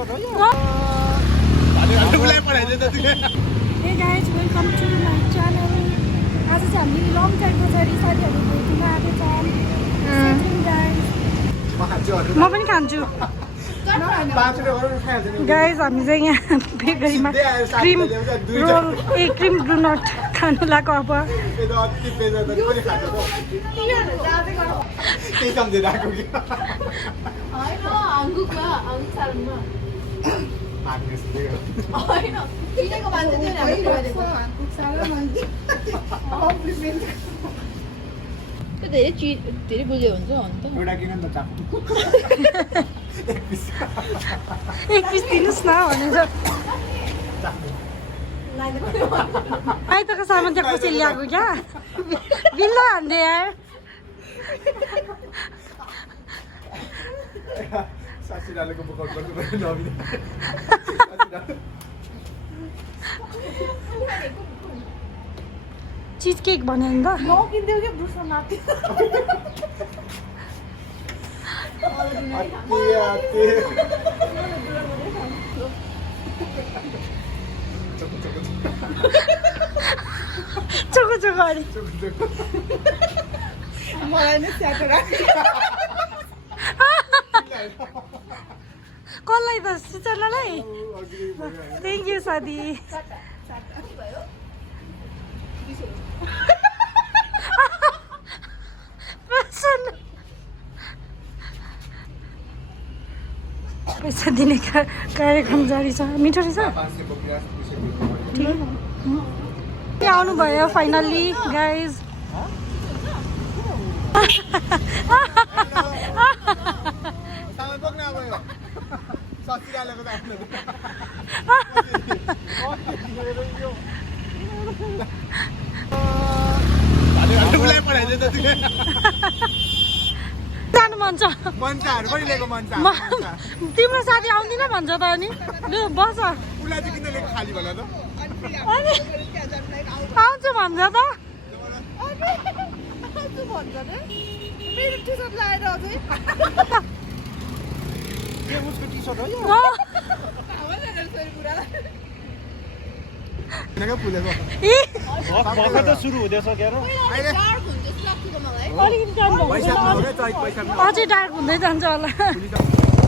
Hey guys, welcome to my channel. आज चाहिँ हामी लङ टाइम पछाडि साथीहरू भेट्न आएको छौँ. म पनि खान्छु. गाइज हामी चाहिँ यहाँ बेकरीमा क्रिम रोल क्रिम डोनट खानु लाग्यो अब. धेरै बुझ्यो हुन्छ अन्त एक पिस दिनुहोस् न भनेर आइतको सामान चाहिँ कसैले ल्याएको क्या बिल्लो हान्दै यार. चिज केक भन्यो नि त नकिन्थ्यो क्या ब्रुसमा माथि चोको चोको अरे मलाई नै स्याटो राख कसलाई त सिचनालाई थ्याङ्क यू साथी. पैसा दिने कार्यक्रम जारी छ. मिठो रहेछ. आउनु भयो फाइनल्ली गाइज. जानु मन छ. तिम्रो साथी आउँदिन भन्छ त अनि लु बस आउँछु भन्छ त. अझै डार्क हुँदै जान्छ होला.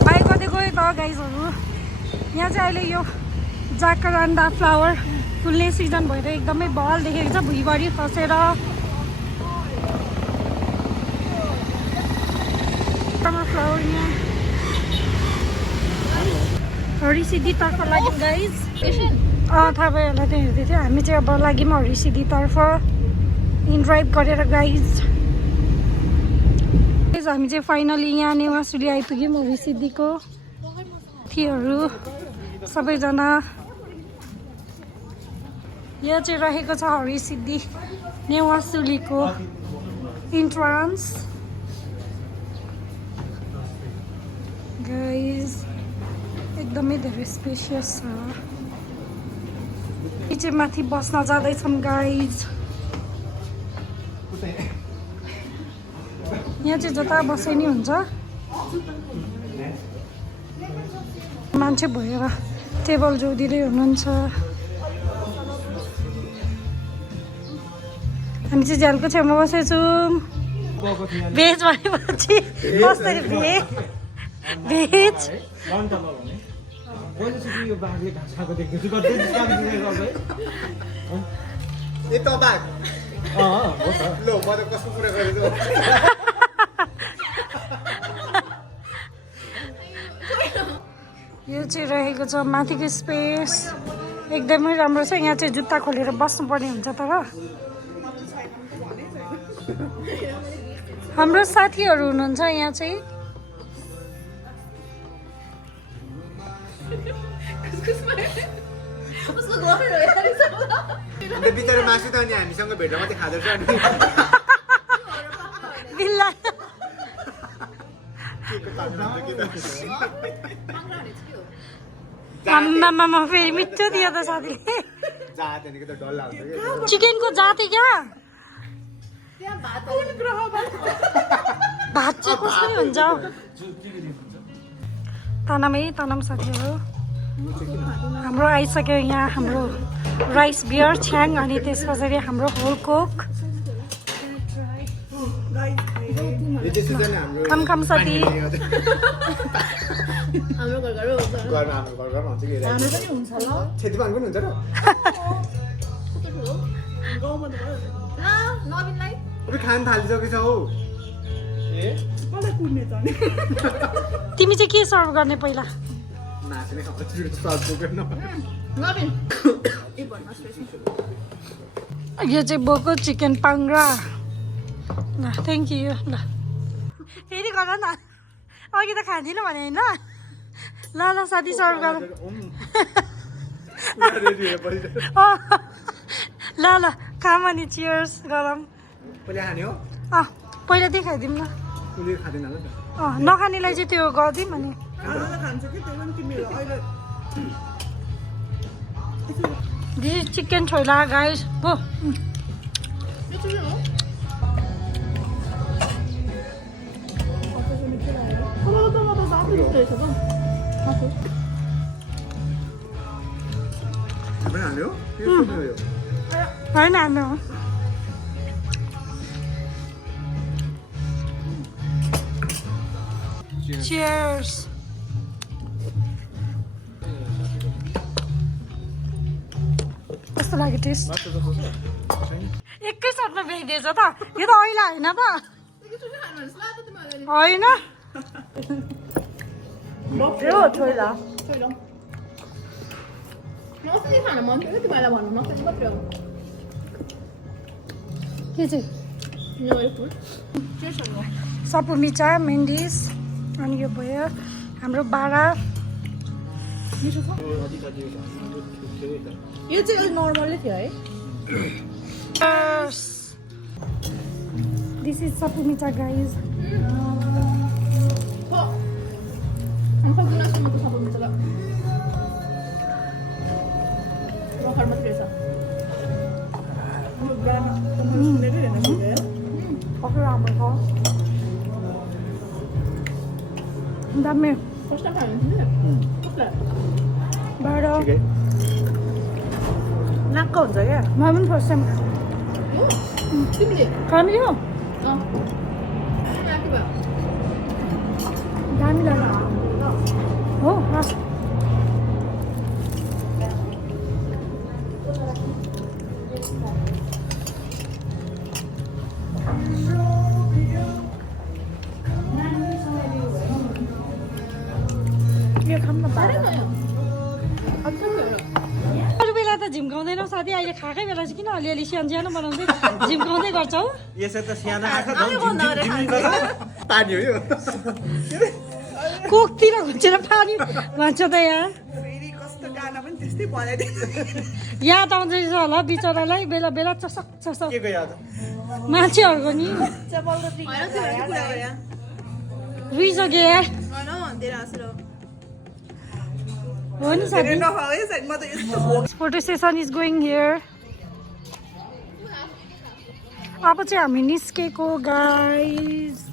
भाइ कतै गयो त गाइजहरू. यहाँ चाहिँ अहिले यो जाकरान्डा फ्लावर फुल्ने सिजन भएर एकदमै बल देखेको छ भुइँभरि फसेर. फ्लावर यहाँ हरिसिद्धीतर्फ लाग्यौँ गाइज. थाहा भयो होला त्यहाँ हेर्दै थियो. हामी चाहिँ अब लाग्यौँ हरिसिद्धीतर्फ इन्ड्राइभ गरेर गाइज. हामी चाहिँ फाइनली यहाँ नेवासुली आइपुग्यौँ. हरिसिद्धीको थियोहरू सबैजना. यो चाहिँ रहेको छ हरिसिद्धि नेवासुलीको इन्ट्रान्स गाइज. एकदमै धेरै स्पेसियस छ. यो चाहिँ माथि बस्न जाँदैछौँ गाइज. यहाँ चाहिँ जता बसे नि हुन्छ. मान्छे भएर टेबल जोडिँदै हुनुहुन्छ. हामी चाहिँ झ्यालको छेउमा बसेको छौँ. भेज भनेपछि कसरी भेज यो चाहिँ रहेको छ माथिको स्पेस. एकदमै राम्रो छ. यहाँ चाहिँ जुत्ता खोलेर बस्नुपर्ने हुन्छ. तर हाम्रो साथीहरू हुनुहुन्छ यहाँ चाहिँ. बिचारा मासु त अनि हामीसँग भेट्दा मात्रै खाँदैछ अनि बिल्ला आम्मामा फेरि मिठो दियो त साथीले. चिकनको जाते क्या. भात चाहिँ कसरी हुन्छ. तानाम साथीहरू हाम्रो आइसक्यो यहाँ हाम्रो राइस बियर छ्याङ अनि त्यस पछाडि हाम्रो होल कोक कम साथी हाम्रो घर घरमा हुन्छ कि हाम्रो पनि हुन्छ ल छेदीपान पनि हुन्छ र गाउँमा त भयो नवीनलाई अबे खान थालिसकेछ हौ ए मलाई कुर्ने त नि तिमी चाहिँ के सर्भ गर्ने पहिला मासु नै खाउँछु स्वाद बोकेन नवीन ए भन्नुहोस् रेसिपी यो चाहिँ बोको चिकन पाङ्ग्रा ल थ्याङ्क यू ल फेरि गर न अघि त खाँदिनँ भने होइन ल ल साथी सर्भ गर ल ल खाम अनि चियर्स गरौँ पहिले खाने हो पहिला त्यही खाइदिउँ न उसले खाँदैन होला नि त नखानेलाई चाहिँ त्यो गरिदिउँ अनि खान्छ कि त्यो पनि तिमीहरू अहिले दिस चिकन छोइला गाइस हो पनि हाल्यो होइन हाम्रो Cheers. कस्तो लाग्यो टेस्ट एकैसाथमा भ्याइदिएछ त यो त ऐला होइन त होइन छोइला नसुनी खान मन थियो कि तिमीलाई भन्नु नसुनी मात्रै हो के चाहिँ नो फुड सपुमिचा मेन्डिस अनि यो भयो हाम्रो बारा यो चाहिँ अलि नर्मलै थियो है दिस इज सपुमिचा गाइज हम सक्दैन जस्तो मात्र सबै मिल्छ ल रखर मात्रै रहेछ कस्तो राम्रो छ दामी फर्स्ट टाइम खानु कसलाई बारा नाक्क हुन्छ क्या मलाई पनि फर्स्ट टाइम तिमीले खानु यो नाकी भयो दामी लाग्यो हो यो खाऊँ न बारा अरू बेला त झिम्काउँदैनौ साथी अहिले खाएकै बेला चाहिँ किन अलिअलि सानो बनाउँदै झिम्काउँदै गर्छौ यसै त सानो खान्छ पानी हो यो कोकतिर घुचेर पानी भन्छ त यहाँ फेरि कस्तो गाना पनि त्यस्तै बनाइदिन्छ याद आउँदैछ होला बिचरालाई बेला बेला चसक चसक के को याद मान्छेहरूको नि होइन त्यो कुरा गरे रुइसक्यो यार होइन धेरै हाँसेर हो नि साथी नखाए साइड म त यस्तो photo session is going here अब चाहिँ हामी निस्केको गाइज